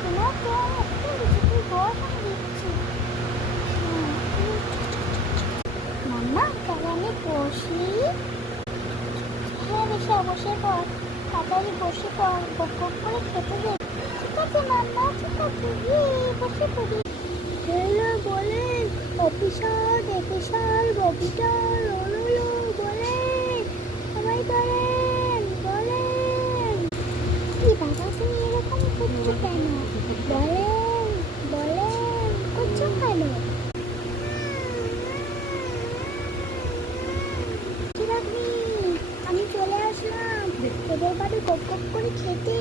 শোনা তো তুই বল আমি দিচ্ছি। মাম্মা তাহলে আমি বসি। হ্যাঁ বেশি বসে পড়, তাড়াতাড়ি বসে পড়, বক বক করে খেতে দে। ঠিক আছে মাম্মা, ঠিক আছে, বসে পড়ি। হ্যালো বলেন, অফিসার অফিসার ববিটার রোলো বলেন, সবাই বলেন বলেন। কি বাবা তুমি এরকম করছো কেন? বলেন বলেন করছো কেন? আমি চলে আসলাম তোদের বাড়ি গপ গপ করে খেতে।